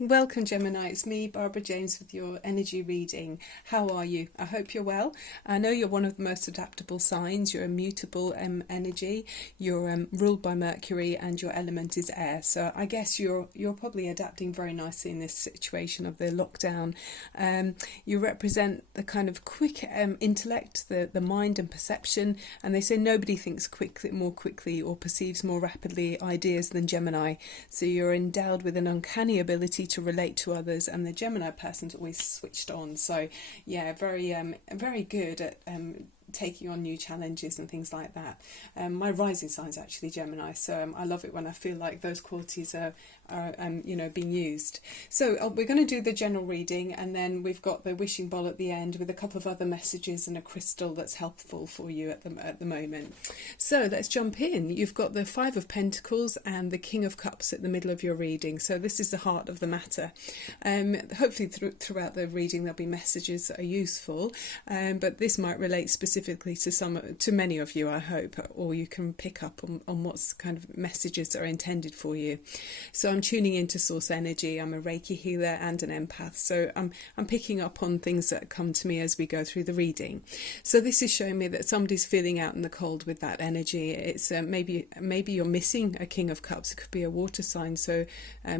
Welcome, Gemini. It's me, Barbara James, with your energy reading. How are you? I hope you're well. I know you're one of the most adaptable signs. You're a mutable energy. You're ruled by Mercury, and your element is air. So I guess you're probably adapting very nicely in this situation of the lockdown. You represent the kind of quick intellect, the mind and perception. And they say nobody thinks more quickly or perceives more rapidly ideas than Gemini. So you're endowed with an uncanny ability to relate to others, and the Gemini person's always switched on. So yeah, very good at taking on new challenges and things like that. My rising sign's actually Gemini, so I love it when I feel like those qualities are being used. So we're going to do the general reading, and then we've got the wishing bowl at the end with a couple of other messages and a crystal that's helpful for you at the moment. So let's jump in. You've got the Five of Pentacles and the King of Cups at the middle of your reading. So this is the heart of the matter. Hopefully throughout the reading there'll be messages that are useful, but this might relate specifically to many of you, I hope, or you can pick up on what's kind of messages that are intended for you. So I'm tuning into source energy. I'm a Reiki healer and an empath, so I'm picking up on things that come to me as we go through the reading. So this is showing me that somebody's feeling out in the cold with that energy. It's maybe you're missing a King of Cups. It could be a water sign, so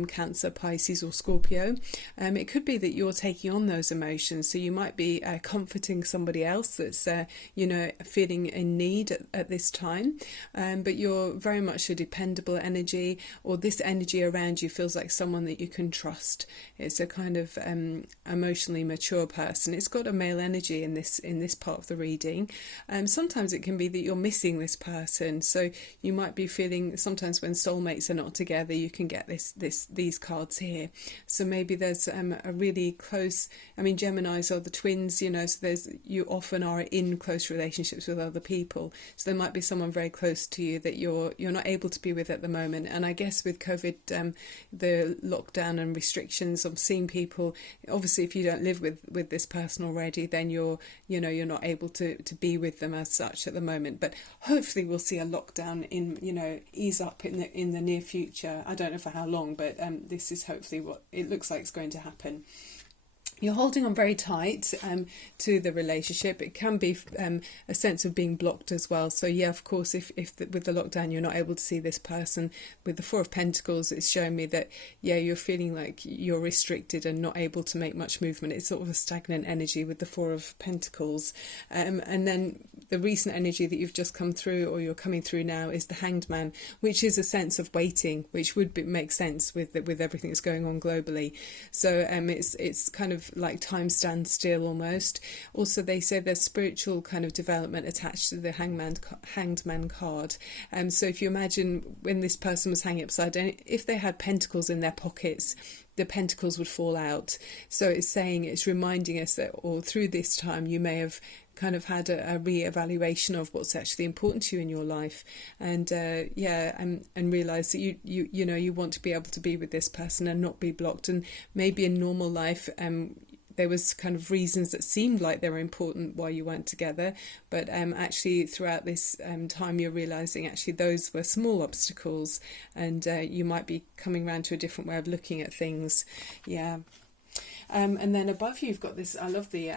Cancer, Pisces or Scorpio. It could be that you're taking on those emotions, so you might be comforting somebody else that's feeling in need at this time, but you're very much a dependable energy, or this energy around you feels like someone that you can trust. It's a kind of emotionally mature person. It's got a male energy in this part of the reading. Sometimes it can be that you're missing this person, so you might be feeling, sometimes when soulmates are not together, you can get these cards here. So maybe there's a really close, Geminis are the twins, so you often are in close relationships with other people, so there might be someone very close to you that you're not able to be with at the moment. And I guess with COVID, the lockdown and restrictions of seeing people, obviously if you don't live with this person already, then you're not able to be with them as such at the moment. But hopefully we'll see a lockdown ease up in the near future. I don't know for how long, but this is hopefully what it looks like is going to happen. You're holding on very tight to the relationship. It can be a sense of being blocked as well. So yeah, of course, if with the lockdown you're not able to see this person, with the Four of Pentacles, it's showing me that, yeah, you're feeling like you're restricted and not able to make much movement. It's sort of a stagnant energy with the Four of Pentacles. And then the recent energy that you've just come through, or you're coming through now, is the Hanged Man, which is a sense of waiting, which would make sense with everything that's going on globally. So it's kind of like time stands still almost. Also, they say there's spiritual kind of development attached to the Hanged Man card. So if you imagine when this person was hanging upside down, if they had pentacles in their pockets, the pentacles would fall out. So it's reminding us that, or through this time, you may have kind of had a re-evaluation of what's actually important to you in your life, and realize that you want to be able to be with this person and not be blocked. And maybe in normal life there was kind of reasons that seemed like they were important why you weren't together, but actually throughout this time you're realizing actually those were small obstacles, and you might be coming around to a different way of looking at things. And then above you've got this. I love the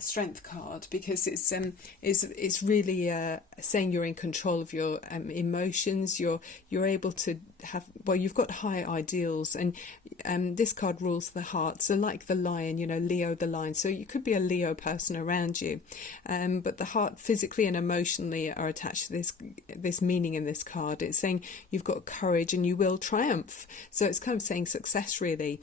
Strength card, because it's really saying you're in control of your emotions. You're able to have, you've got high ideals, and this card rules the heart. So like the lion, Leo the lion. So you could be a Leo person around you, but the heart physically and emotionally are attached to this meaning in this card. It's saying you've got courage and you will triumph. So it's kind of saying success really.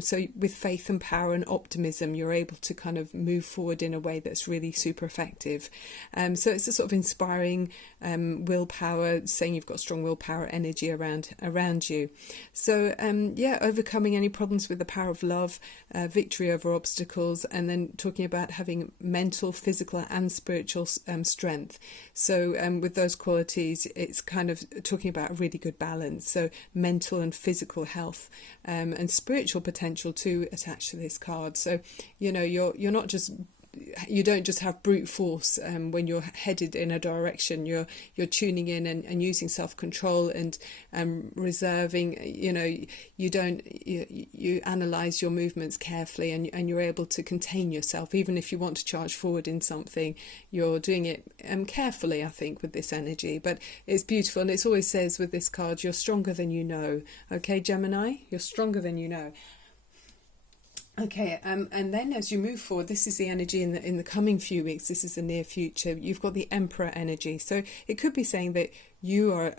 So with faith and power and optimism, you're able to kind of move forward in a way that's really super effective. So it's a sort of inspiring willpower, saying you've got strong willpower energy around you. So overcoming any problems with the power of love, victory over obstacles, and then talking about having mental, physical and spiritual strength. So with those qualities, it's kind of talking about a really good balance. So mental and physical health, and spiritual potential too attached to this card. So you're not just you don't just have brute force when you're headed in a direction. You're tuning in and using self-control and reserving. You analyze your movements carefully, and you're able to contain yourself. Even if you want to charge forward in something, you're doing it carefully, I think, with this energy. But it's beautiful, and it always says with this card, you're stronger than you know. Okay, Gemini, you're stronger than you know. Okay, and then as you move forward, this is the energy in the coming few weeks. This is the near future. You've got the Emperor energy, so it could be saying that you are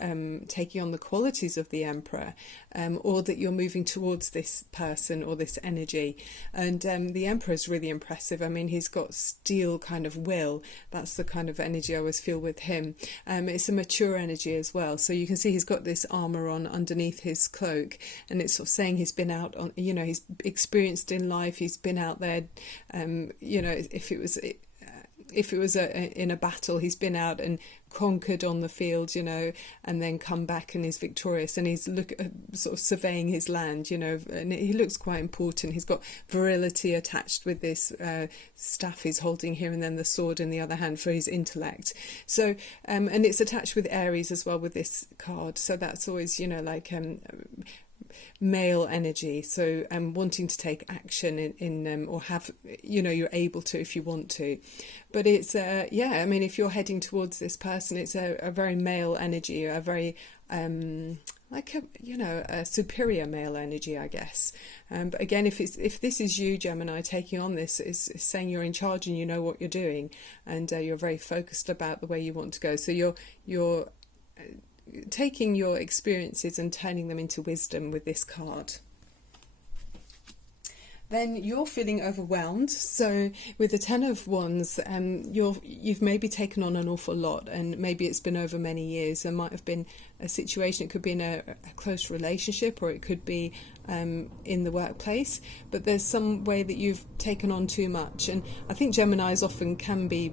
taking on the qualities of the Emperor, or that you're moving towards this person or this energy. And the Emperor is really impressive. I mean, he's got steel kind of will. That's the kind of energy I always feel with him. It's a mature energy as well. So you can see he's got this armour on underneath his cloak, and it's sort of saying he's been out on, he's experienced in life. He's been out there, if it was in a battle, he's been out and conquered on the field, and then come back and is victorious, and he's sort of surveying his land, and he looks quite important. He's got virility attached with this staff he's holding here, and then the sword in the other hand for his intellect. So and it's attached with Aries as well with this card, so that's always male energy, so wanting to take action in or have, you're able to if you want to. But it's I mean, if you're heading towards this person, it's a very male energy, a very a superior male energy, I guess. But again, if this is you, Gemini, taking on this, is saying you're in charge and you know what you're doing, and you're very focused about the way you want to go. So you're taking your experiences and turning them into wisdom with this card. Then you're feeling overwhelmed. So with the Ten of Wands, you've maybe taken on an awful lot, and maybe it's been over many years. There might have been a situation, it could be in a close relationship, or it could be in the workplace, but there's some way that you've taken on too much. And I think Geminis often can be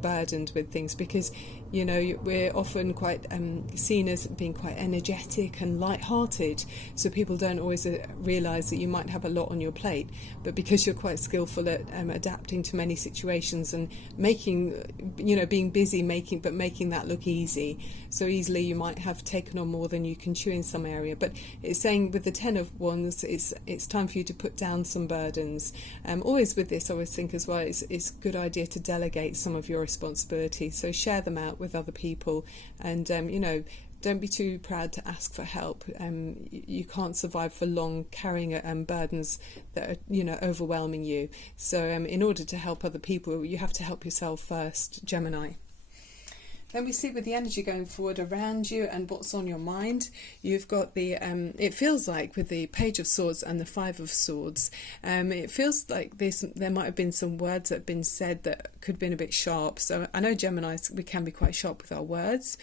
burdened with things, because we're often quite seen as being quite energetic and light-hearted, so people don't always realise that you might have a lot on your plate. But because you're quite skillful at adapting to many situations and making, being busy, making that look easy, so easily you might have taken on more than you can chew in some area. But it's saying with the Ten of Wands, it's time for you to put down some burdens. Always with this, I always think as well, it's a good idea to delegate some of your responsibilities, so share them out with other people, and don't be too proud to ask for help. You can't survive for long carrying burdens that are overwhelming you. So in order to help other people, you have to help yourself first, Gemini. Then we see with the energy going forward around you and what's on your mind, you've got the, it feels like with the Page of Swords and the Five of Swords, it feels like there might have been some words that have been said that could have been a bit sharp. So I know Geminis, we can be quite sharp with our words.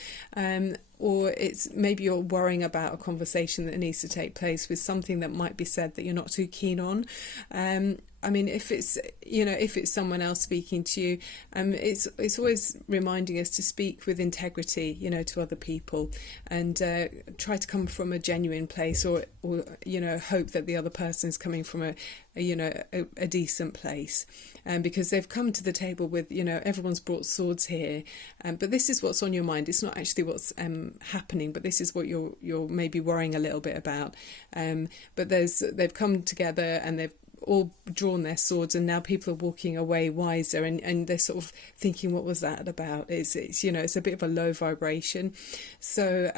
Or it's maybe you're worrying about a conversation that needs to take place with something that might be said that you're not too keen on. I mean, if it's someone else speaking to you, it's always reminding us to speak with integrity, to other people, and try to come from a genuine place, or hope that the other person is coming from a decent place, because they've come to the table with, everyone's brought swords here, but this is what's on your mind. It's not actually what's happening, but this is what you're maybe worrying a little bit about. But they've come together and they've all drawn their swords, and now people are walking away wiser, and they're sort of thinking, what was that about? It's a bit of a low vibration. So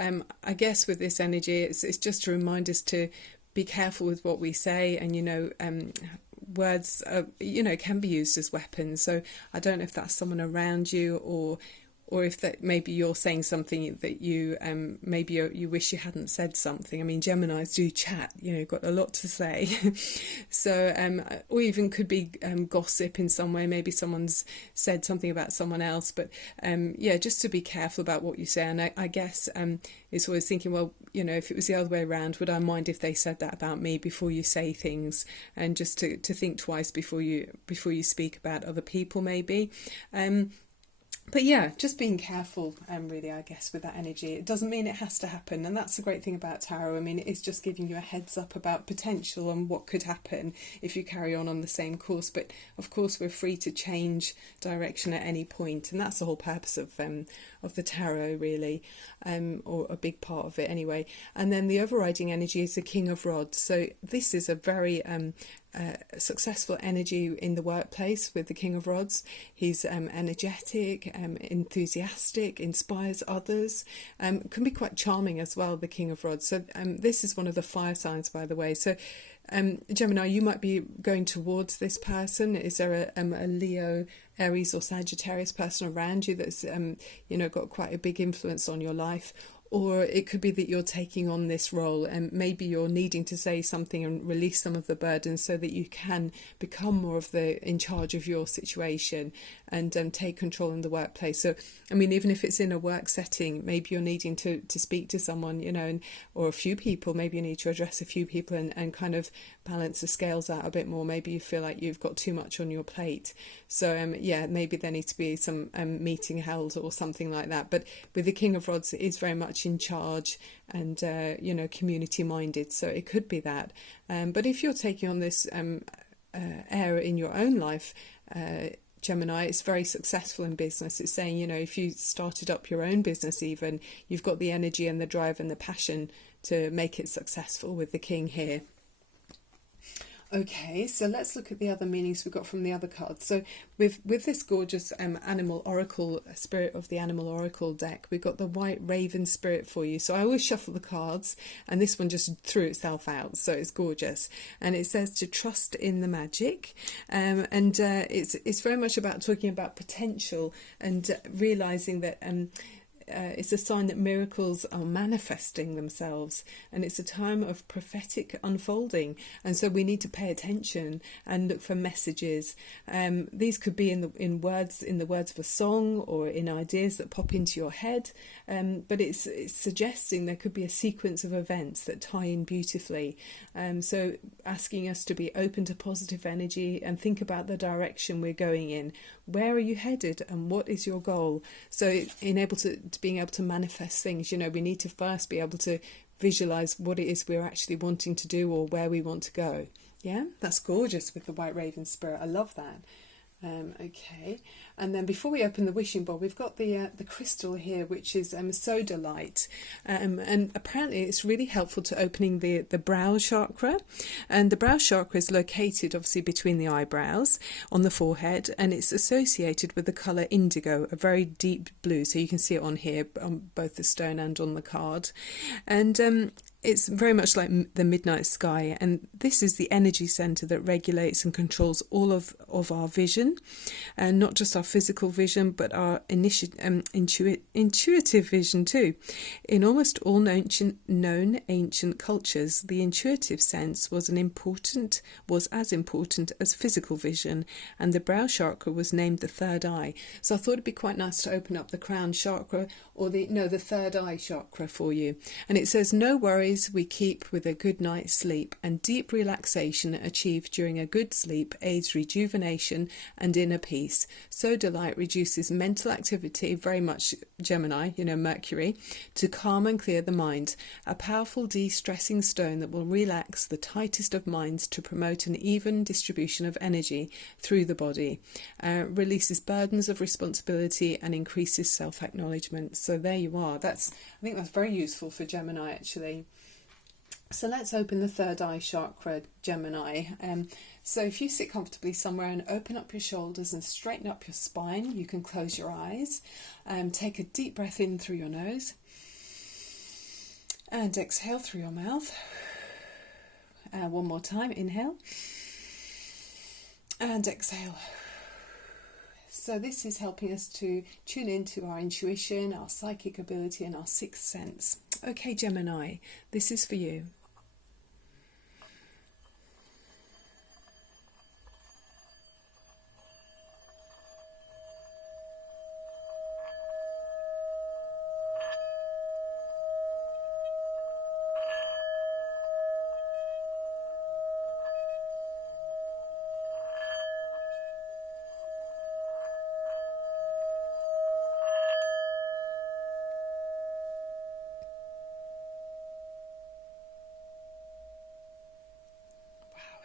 I guess with this energy, it's just to remind us to be careful with what we say, and words can be used as weapons. So I don't know if that's someone around you, or if that maybe you're saying something that you maybe you wish you hadn't said something. I mean, Geminis do chat, got a lot to say. So or even could be gossip in some way. Maybe someone's said something about someone else, but just to be careful about what you say. And I guess it's always thinking, well, if it was the other way around, would I mind if they said that about me, before you say things, and just to think twice before you speak about other people, maybe. But yeah, just being careful, really, I guess, with that energy. It doesn't mean it has to happen, and that's the great thing about tarot. I mean, it is just giving you a heads up about potential and what could happen if you carry on the same course. But of course, we're free to change direction at any point, and that's the whole purpose of the tarot, really, or a big part of it anyway. And then the overriding energy is the King of Rods. So this is a very successful energy in the workplace with the King of Rods. He's energetic, enthusiastic, inspires others, can be quite charming as well, the King of Rods. So this is one of the fire signs, by the way. So Gemini, you might be going towards this person. Is there a Leo, Aries or Sagittarius person around you that's got quite a big influence on your life? Or it could be that you're taking on this role and maybe you're needing to say something and release some of the burden so that you can become more of in charge of your situation and take control in the workplace. So, I mean, even if it's in a work setting, maybe you're needing to speak to someone, or a few people, maybe you need to address a few people and kind of balance the scales out a bit more. Maybe you feel like you've got too much on your plate. So, maybe there needs to be some meeting held or something like that. But with the King of Rods, it is very much in charge and community minded, so it could be that, but if you're taking on this area in your own life, Gemini, it's very successful in business. It's saying, if you started up your own business, even, you've got the energy and the drive and the passion to make it successful with the King here. Okay, so let's look at the other meanings we got from the other cards. So with this gorgeous animal oracle, spirit of the animal oracle deck, we've got the white raven spirit for you. So I always shuffle the cards, and this one just threw itself out, so it's gorgeous. And it says to trust in the magic, and it's very much about talking about potential and realising that it's a sign that miracles are manifesting themselves, and it's a time of prophetic unfolding, and so we need to pay attention and look for messages. These could be in the words of a song or in ideas that pop into your head, but it's suggesting there could be a sequence of events that tie in beautifully. So asking us to be open to positive energy and think about the direction we're going in. Where are you headed and what is your goal? So being able to manifest things, we need to first be able to visualize what it is we're actually wanting to do or where we want to go. Yeah, that's gorgeous with the white raven spirit. I love that. Okay, and then before we open the wishing bowl, we've got the crystal here, which is soda light, and apparently it's really helpful to opening the brow chakra, and the brow chakra is located obviously between the eyebrows on the forehead, and it's associated with the colour indigo, a very deep blue, so you can see it on here on both the stone and on the card, and it's very much like the midnight sky, and this is the energy centre that regulates and controls all of our vision, and not just our physical vision, but our intuitive vision too. In almost all known ancient cultures, the intuitive sense was as important as physical vision, and the brow chakra was named the third eye. So I thought it'd be quite nice to open up the crown chakra, or the third eye chakra for you. And it says, no worries we keep with a good night's sleep, and deep relaxation achieved during a good sleep aids rejuvenation and inner peace. So delight reduces mental activity, very much Gemini, Mercury, to calm and clear the mind. A powerful de-stressing stone that will relax the tightest of minds to promote an even distribution of energy through the body. Releases burdens of responsibility and increases self-acknowledgement. So there you are. I think that's very useful for Gemini, actually. So let's open the third eye chakra, Gemini. So if you sit comfortably somewhere and open up your shoulders and straighten up your spine, you can close your eyes. Take a deep breath in through your nose and exhale through your mouth. One more time, inhale and exhale. So this is helping us to tune into our intuition, our psychic ability and our sixth sense. Okay, Gemini, this is for you.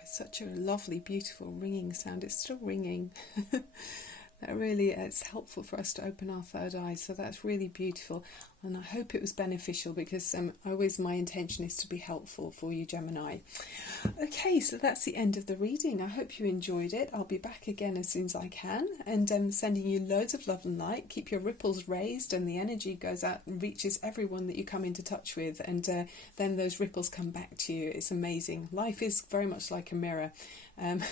such a lovely, beautiful ringing sound. It's still ringing. That really, it's helpful for us to open our third eye, so that's really beautiful, and I hope it was beneficial, because always my intention is to be helpful for you, Gemini. Okay, so that's the end of the reading. I hope you enjoyed it. I'll be back again as soon as I can, and sending you loads of love and light. Keep your ripples raised, and the energy goes out and reaches everyone that you come into touch with, and then those ripples come back to you. It's amazing. Life is very much like a mirror.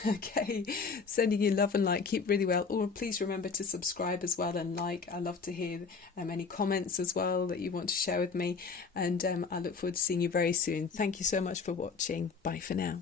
Okay, sending you love and light. Keep really well. Or please remember to subscribe as well and like. I love to hear any comments as well that you want to share with me, and I look forward to seeing you very soon. Thank you so much for watching. Bye for now.